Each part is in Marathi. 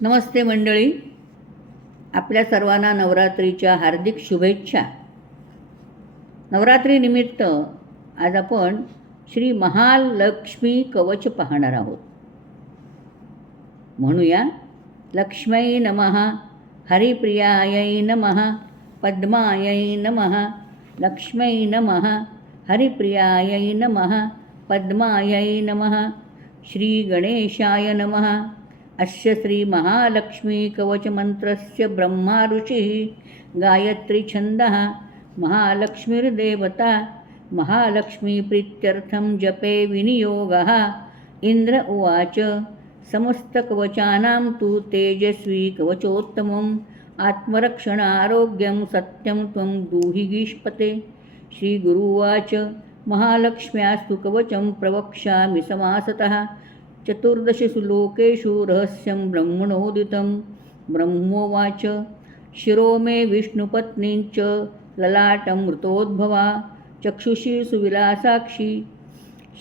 नमस्ते मंडळी. आपल्या सर्वांना नवरात्रीच्या हार्दिक शुभेच्छा. नवरात्रीनिमित्त आज आपण श्री महालक्ष्मी कवच पाहणार आहोत. म्हणूया, लक्ष्मै नमः, हरिप्रियायै नमः, पद्मायै नमः. लक्ष्मै नमः, हरिप्रियायै नमः, पद्मायै नमः. श्री गणेशाय नमः. अस्य श्री महालक्ष्मी कवचमन्त्रस्य ब्रह्मा ऋषिः गायत्री छन्दः महालक्ष्मीर्देवता. महालक्ष्मीप्रीत्यर्थं जपे विनियोगः. इंद्र उवाच, समस्तकवचानां तु तेजस्वी कवचोत्तमम्. आत्मरक्षणारोग्यं सत्यं त्वं ब्रूहि गीष्पते. श्रीगुरुवाच, महालक्ष्म्यास्तु कवचं प्रवक्ष्यामि समासतः. चतुर्दशसु लोकेषु रहस्यं ब्रह्मणोदितं. ब्रह्मोवाच, शिरो मे विष्णुपत्नीञ्च ललाटं मृतोद्भवा. चक्षुषी सुविलासाक्षी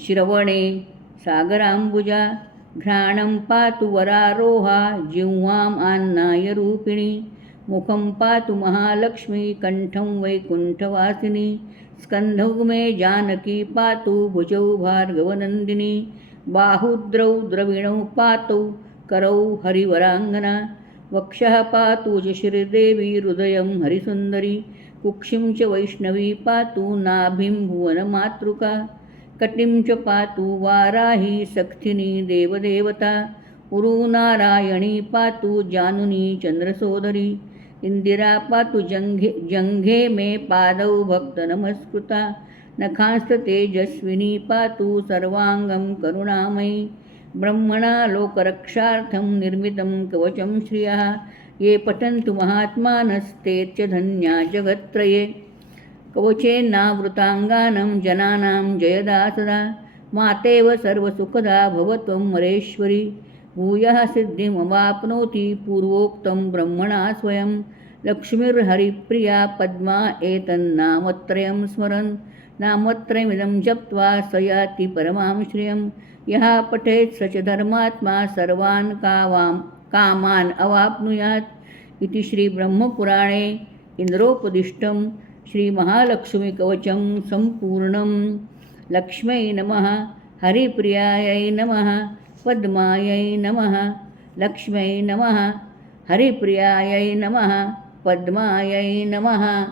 श्रवणे सागराम्बुजा. घ्राणं पातु वरारोहा जिह्वाम् आन्नायरूपिणी. मुखं पातु महालक्ष्मी कण्ठं वैकुण्ठवासिनी. स्कन्धौ मे जानकी पातु भुजौ भार्गवनन्दिनी. बाहुद्रौ द्रविणौ पातौ करौ हरिवराङ्गना. वक्षः पातु च श्रीदेवी हृदयं हरिसुन्दरी. कुक्षिं च वैष्णवी पातु नाभिं भुवनमातृका. कटिं च पातु वाराही सक्थिनी देवदेवता. उरुनारायणी पातु जानुनी चन्द्रसोदरी. इंदिरा पातु जङ्घे मे पादौ भक्तनमस्कृता. नखांस्ततेजस्विनी पातु सर्वाङ्गं करुणामयी. ब्रह्मणा लोकरक्षार्थं निर्मितं कवचं श्रियः. ये पठन्तु महात्मानस्ते च धन्या जगत्त्रये. कवचेनावृताङ्गानं जनानां जयदा सदा. मातेव सर्वसुखदा भवत्वं मरेश्वरी. भूयः सिद्धिमवाप्नोति पूर्वोक्तं ब्रह्मणा स्वयं. लक्ष्मीर्हरिप्रिया पद्मा एतन्नामत्रयं स्मरन्. नामत्रयमिदं जप्त्वा स याति परमां श्रियं. यः पठेत् स च धर्मात्मा सर्वान् कामान् अवाप्नुयात्. इति श्रीब्रह्मपुराणे इन्द्रोपदिष्टं श्रीमहालक्ष्मीकवचं सम्पूर्णं. लक्ष्मै नमः, हरिप्रियायै नमः, पद्मायै नमः. लक्ष्मै नमः, हरिप्रियायै नमः, पद्मायै नमः.